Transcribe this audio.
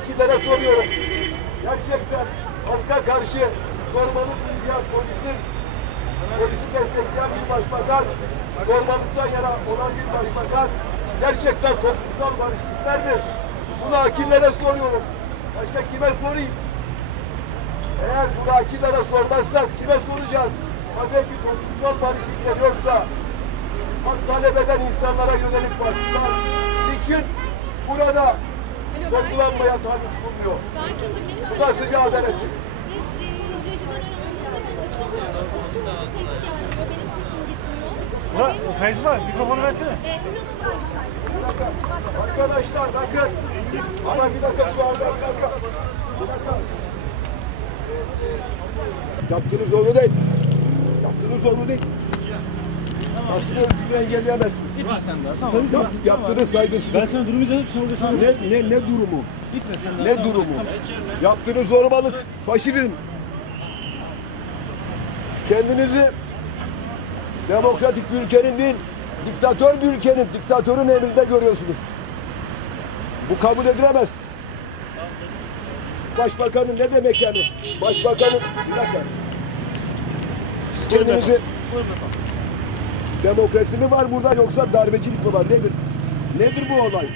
akillere soruyorum. Gerçekten halka karşı zorbalık uygulayan polisin polisi destekleyen bir başbakan, zorbalıktan yana olan bir başbakan gerçekten toplumsal barış ister mi? Bunu akillere soruyorum. Başka kime sorayım? Eğer bunu akillere sormazsak kime soracağız? Madem ki toplumsal barış isteniyorsa hak talep eden insanlara yönelik baskılar için burada sorgulanmaya tabi bulunuyor. Sakince benim Bu nasıl bir adalet? Biz rejiden öğrendiğimde ben açamıyorum. Ses gelmiyor, benim sesim gitmiyor. Ulan Haberin olsun. Feyzullah mikrofonu versene. E. Arkadaşlar bakın. Ama bir dakika şu anda bir dakika. Bir dakika. Yaptığınız doğru değil. Yaptığınız doğru değil. Aslında özgürlüğü engelleyemezsiniz. Gitme sen daha. Tamam. Yap, yaptığınız Ben saygısızlık. sana durumu izledim sen orada şu an. Ne, ne, ne durumu? Gitme sen daha. Ne Tamam. durumu? Yaptığınız zorbalık, faşizm. Kendinizi demokratik bir ülkenin değil, diktatör bir ülkenin, diktatörün emrinde görüyorsunuz. Bu kabul edilemez. Başbakanın ne demek yani? Başbakanın, bir dakika. Kendinizi demokrasi mi var burada yoksa darbecilik mi var? Nedir? Nedir bu olay?